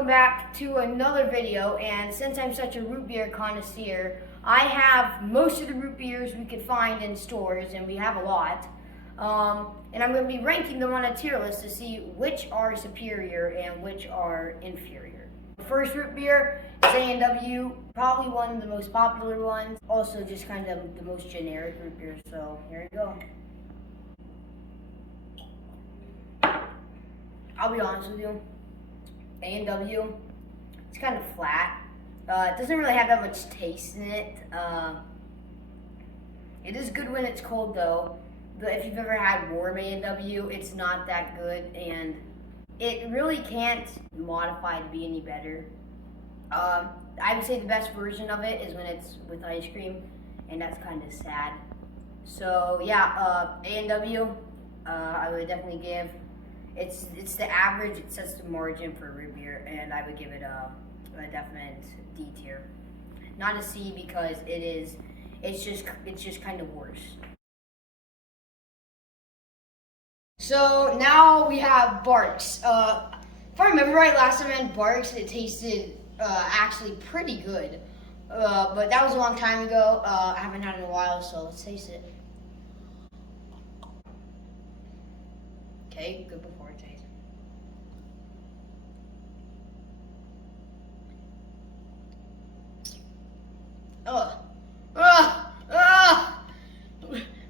welcome back to another video. And since I'm such a root beer connoisseur, I have most of the root beers we could find in stores, and we have a lot. And I'm going to be ranking them on a tier list to see which are superior and which are inferior. The first root beer is A&W, probably one of the most popular ones, also just kind of the most generic root beer, so here you go. I'll be honest with you, A&W, it's kind of flat. It doesn't really have that much taste in it. It is good when it's cold though. But if you've ever had warm A&W, it's not that good, and it really can't modify to be any better. I would say the best version of it is when it's with ice cream, and that's kind of sad. So yeah, A&W, I would definitely give. It's the average. It sets the margin for root beer, and I would give it a definite D tier. Not a C because it's just kind of worse. So now we have Barq's. If I remember right, last time I had Barq's, it tasted actually pretty good. But that was a long time ago. I haven't had it in a while, so let's taste it. Okay, good before it tastes.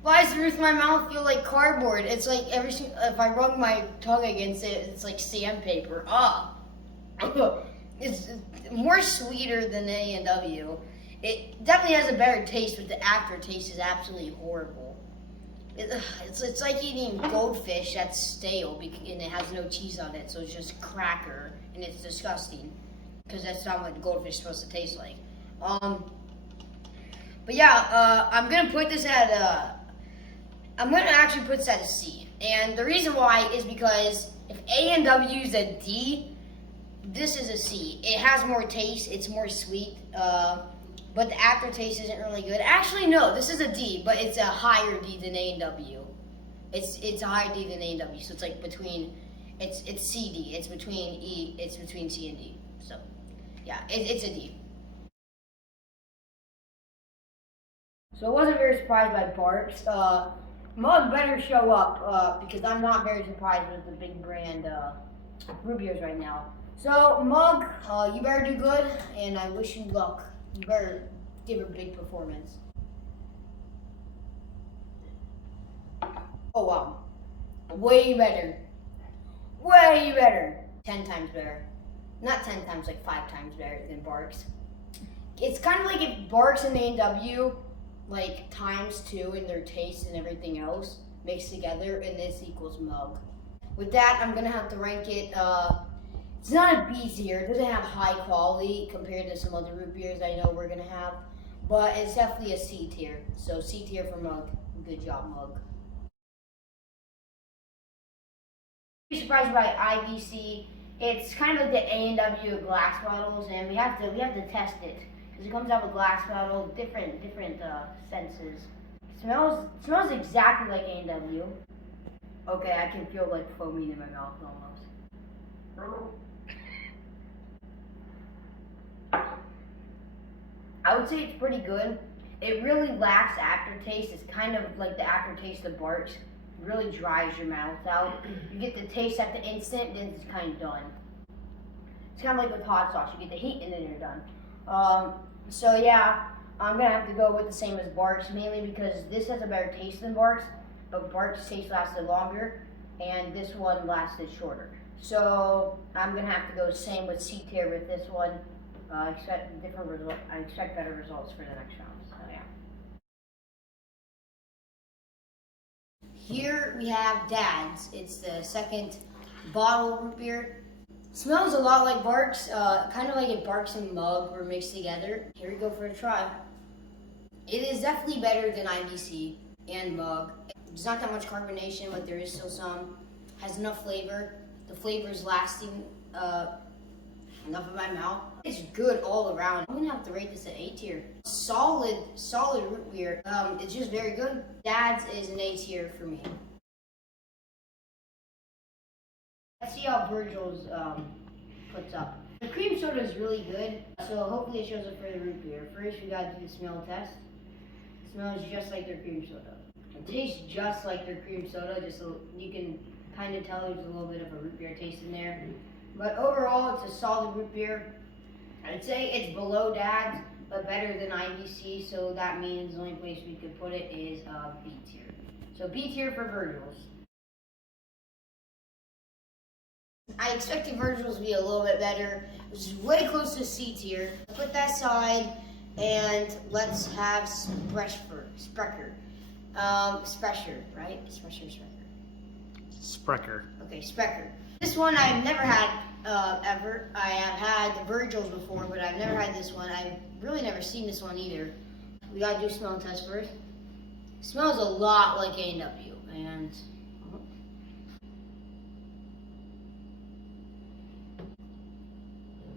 Why does the roof of my mouth feel like cardboard? It's like if I rub my tongue against it, it's like sandpaper. It's more sweeter than A&W. It definitely has a better taste, but the aftertaste is absolutely horrible. It's like eating goldfish that's stale and it has no cheese on it, so it's just cracker, and it's disgusting because that's not what goldfish is supposed to taste like. But yeah, I'm gonna put this at I'm gonna actually put this at a C, and the reason why is because if A&W is a D, this is a C. It has more taste, it's more sweet, but the aftertaste isn't really good. Actually, no, this is a D, but it's a higher D than A&W. It's a higher D than A&W, so it's like between, it's CD. It's between E. It's between C and D. So yeah, it's a D. So I wasn't very surprised by Barq's. Mug better show up because I'm not very surprised with the big brand root beers right now. So Mug, you better do good, and I wish you luck. You better give a big performance. Oh wow, way better, way better. 10 times better. Not 10 times, like 5 times better than Barq's. It's kind of like if Barq's and A&W like ×2 in their taste and everything else mixed together, and this equals Mug. With that, I'm gonna have to rank it. It's not a B tier. It doesn't have high quality compared to some other root beers I know we're gonna have, but it's definitely a C tier. So C tier for Mug. Good job, Mug. Be surprised by IBC. It's kind of like the A&W glass bottles, and we have to test it. It comes out with glass bottle, different senses. Smells exactly like A&W. Okay, I can feel like foaming in my mouth almost. I would say it's pretty good. It really lacks aftertaste. It's kind of like the aftertaste of Barq's. It really dries your mouth out. You get the taste at the instant, then it's kind of done. It's kind of like with hot sauce. You get the heat and then you're done. So yeah, I'm gonna have to go with the same as Barq's, mainly because this has a better taste than Barq's, but Barq's taste lasted longer, and this one lasted shorter. So I'm gonna have to go same with C tier with this one. I expect better results for the next round. So yeah. Here we have Dad's. It's the second bottle root beer. Smells a lot like Barq's, kind of like if Barq's and Mug were mixed together. Here we go for a try. It is definitely better than IBC and Mug. There's not that much carbonation, but there is still some. Has enough flavor. The flavor is lasting enough in my mouth. It's good all around. I'm gonna have to rate this an A tier. Solid root beer. It's just very good. Dad's is an A tier for me. Let's see how Virgil's puts up. The cream soda is really good, so hopefully it shows up for the root beer. First, we gotta do the smell test. It smells just like their cream soda. It tastes just like their cream soda, just so you can kind of tell there's a little bit of a root beer taste in there. But overall, it's a solid root beer. I'd say it's below Dad's, but better than IBC, so that means the only place we could put it is B tier. So B tier for Virgil's. I expected Virgil's to be a little bit better, which is way close to C tier. Put that aside, and let's have Sprecher. Sprecher, right? Sprecher. Sprecher. Okay, Sprecher. This one I've never had ever. I have had the Virgil's before, but I've never had this one. I've really never seen this one either. We gotta do a smell test first. It smells a lot like A&W, and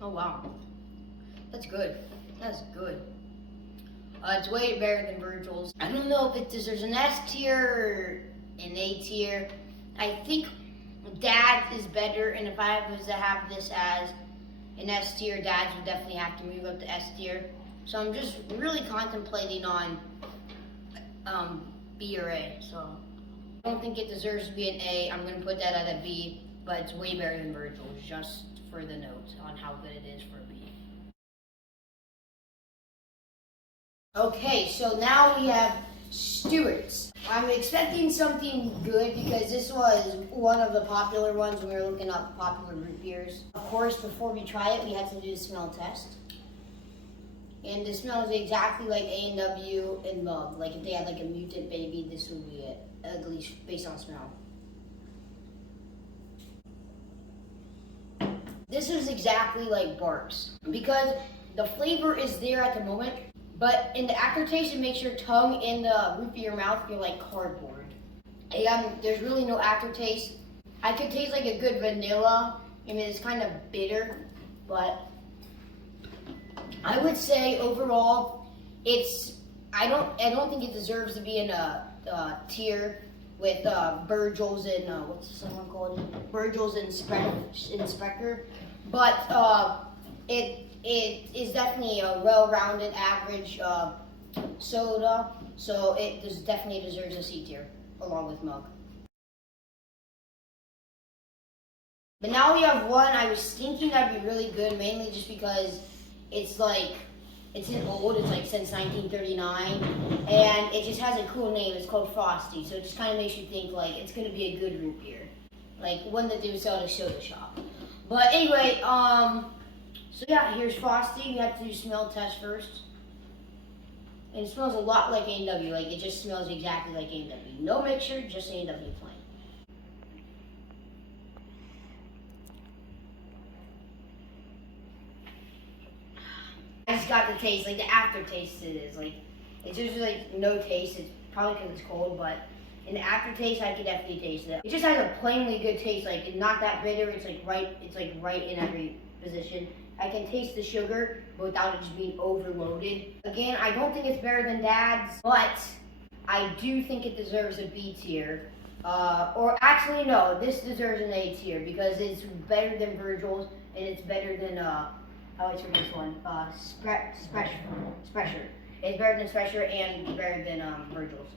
oh wow, that's good. That's good. It's way better than Virgil's. I don't know if there's an S tier or an A tier. I think Dad's is better, and if I was to have this as an S tier, Dad's would definitely have to move up to S tier. So I'm just really contemplating on B or A. So I don't think it deserves to be an A. I'm gonna put that at a B, but it's way better than Virgil's, just for the note on how good it is for a B. Okay, so now we have Stewart's. I'm expecting something good because this was one of the popular ones when we were looking up popular root beers. Of course, before we try it, we had to do the smell test. And the smell is exactly like A&W and Mug. Like if they had like a mutant baby, this would be it, at least based on smell. This is exactly like Barq's because the flavor is there at the moment, but in the aftertaste, it makes your tongue and the roof of your mouth feel like cardboard. And there's really no aftertaste. I could taste like a good vanilla. I mean, it's kind of bitter, but I would say overall, I don't think it deserves to be in a tier with Virgil's and what's this other one called? Virgil's and Sprecher, but it is definitely a well-rounded average soda, so it definitely deserves a C tier along with Mug. But now we have one I was thinking that'd be really good, mainly just because it's like it's old. It's like since 1939, and it just has a cool name. It's called Frosty, so it just kind of makes you think like it's gonna be a good root beer, like one that they would sell at a soda shop. But anyway, so yeah, here's Frosty. We have to do smell test first. And it smells a lot like A&W. Like it just smells exactly like A&W. No mixture, just A&W plain. I just got the taste, like the aftertaste it is. Like it's just like no taste. It's probably because it's cold, but in the aftertaste I could definitely taste it. It just has a plainly good taste. Like it's not that bitter. It's like right in every position. I can taste the sugar, but without it just being overloaded. Again, I don't think it's better than Dad's, but I do think it deserves a B tier. Or actually, no, this deserves an A tier because it's better than Virgil's and it's better than I always forget this one. Sprecher. It's better than Sprecher and better than Virgil's.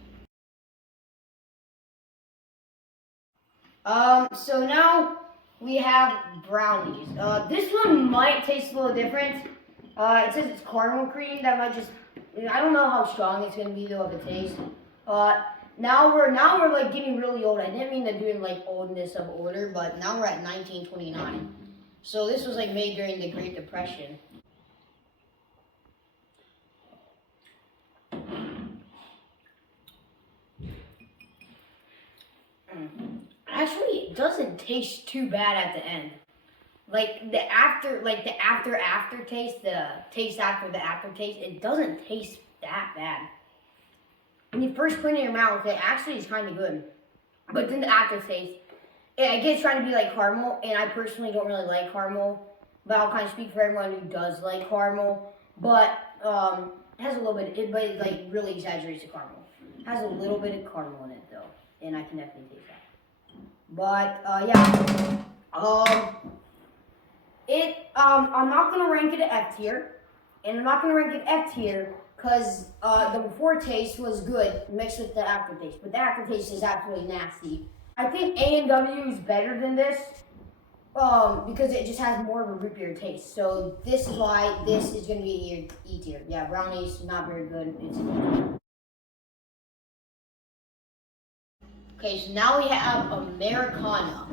So now we have brownies. This one might taste a little different. It says it's caramel cream. That might just, I don't know how strong it's gonna be though of a taste. Now we're like getting really old. I didn't mean to do like oldness of order, but now we're at 1929. So this was like made during the Great Depression. Actually, it doesn't taste too bad at the end. Like the aftertaste, the taste after the aftertaste, it doesn't taste that bad. When you first put it in your mouth, it actually is kind of good. But then the aftertaste, I guess trying to be like caramel, and I personally don't really like caramel, but I'll kind of speak for everyone who does like caramel. But it has a little bit, but it like really exaggerates the caramel. It has a little bit of caramel in it though, and I can definitely taste that. But yeah, I'm not gonna rank it at F tier, and I'm not gonna rank it F tier because the before taste was good mixed with the aftertaste, but the aftertaste is absolutely nasty. I think A&W is better than this, because it just has more of a root beer taste. So this is why this is gonna be E tier. Yeah, brownies not very good. It's okay. So now we have Americana.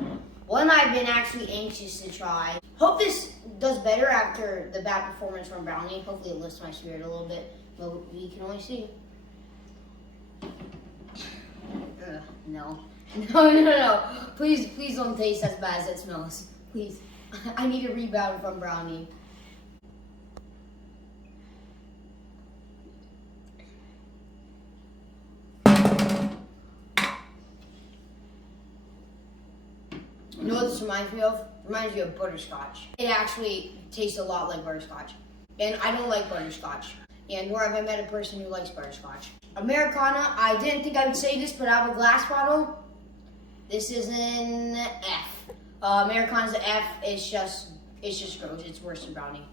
One I've been actually anxious to try. Hope this does better after the bad performance from Brownie. Hopefully it lifts my spirit a little bit, but we can only see. No. No. Please don't taste as bad as it smells. Please. I need a rebound from Brownie. You know what this reminds me of? It reminds me of butterscotch. It actually tastes a lot like butterscotch. And I don't like butterscotch. And nor have I met a person who likes butterscotch. Americana, I didn't think I would say this, but I have a glass bottle. This is an F. Americana's an F. It's just gross. It's worse than Brownie.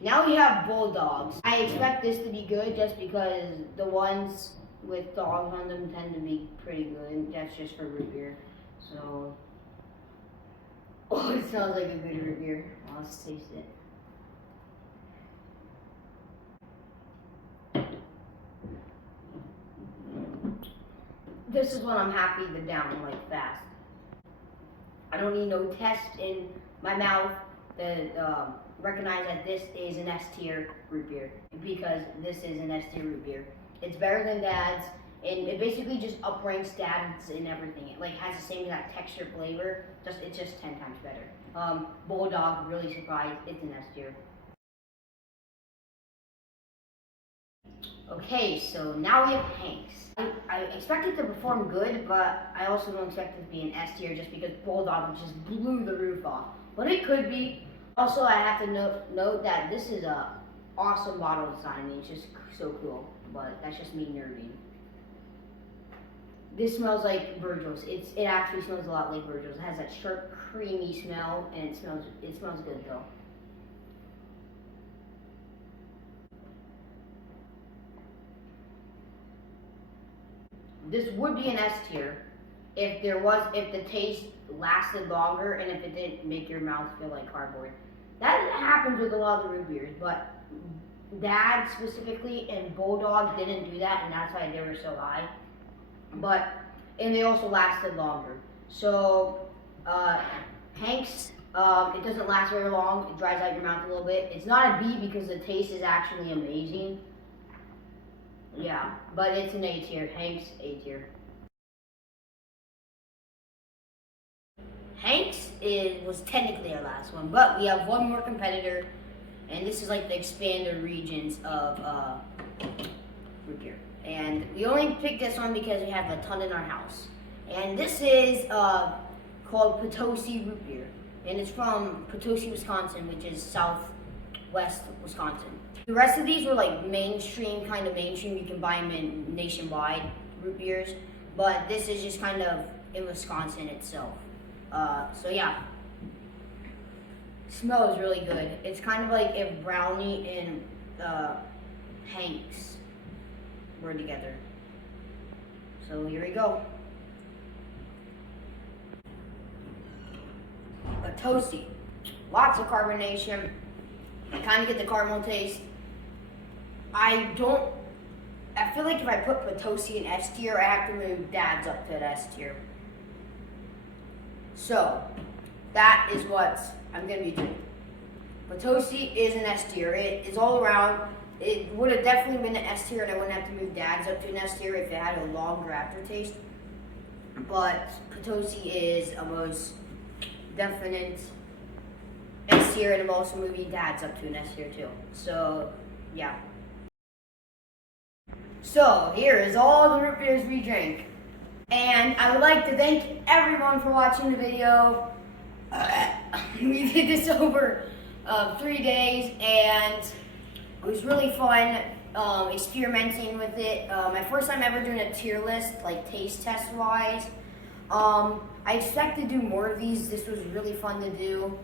Now we have Bulldogs. I expect this to be good just because the ones with dogs on them tend to be pretty good. That's just for root beer. So, oh, it smells like a good root beer. Well, let's taste it. This is when I'm happy to down like fast. I don't need no test in my mouth to recognize that this is an S tier root beer because this is an S tier root beer. It's better than Dad's, and it basically just upranks Dad's in everything. It like has the same exact texture, flavor. It's just 10 times better. Bulldog, really surprised. It's an S tier. Okay, so now we have Hanks. I expect it to perform good, but I also don't expect it to be an S tier just because Bulldog just blew the roof off. But it could be. Also, I have to note that this is a awesome bottle design. I mean, it's just so cool, but that's just me nerding. This smells like Virgil's. It actually smells a lot like Virgil's. It has that sharp, creamy smell, and it smells good though. This would be an S tier if the taste lasted longer and if it didn't make your mouth feel like cardboard. That happens with a lot of the root beers, but Dad specifically and Bulldog didn't do that, and that's why they were so high. And they also lasted longer. So Hanks, it doesn't last very long. It dries out your mouth a little bit. It's not a B because the taste is actually amazing. Yeah, but it's an A tier. Hanks, A tier. Hanks was technically our last one, but we have one more competitor, and this is like the expanded regions of root beer. And we only picked this one because we have a ton in our house. And this is called Potosi root beer, and it's from Potosi, Wisconsin, which is southwest Wisconsin. The rest of these were like mainstream. You can buy them in nationwide root beers, but this is just kind of in Wisconsin itself. So yeah, smells really good. It's kind of like if Brownie and Hanks were together. So here we go. Potosi, lots of carbonation. I kind of get the caramel taste. I feel like if I put Potosi in S tier, I have to move Dad's up to an S tier. So, that is what I'm going to be doing. Potosi is an S tier. It is all around. It would have definitely been an S tier, and I wouldn't have to move Dad's up to an S tier if it had a longer aftertaste. But Potosi is a most definite S tier, and I'm also moving Dad's up to an S tier too. So, yeah. So, here is all the root beers we drank. And I would like to thank everyone for watching the video. We did this over 3 days, and it was really fun experimenting with it. My first time ever doing a tier list, like taste test wise. I expect to do more of these. This was really fun to do.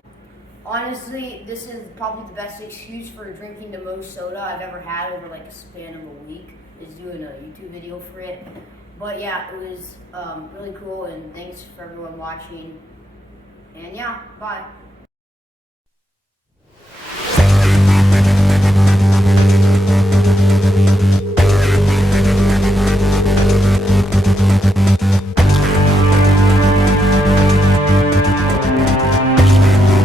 Honestly, this is probably the best excuse for drinking the most soda I've ever had over like a span of a week, is doing a YouTube video for it. But yeah, it was really cool, and thanks for everyone watching. And yeah, bye.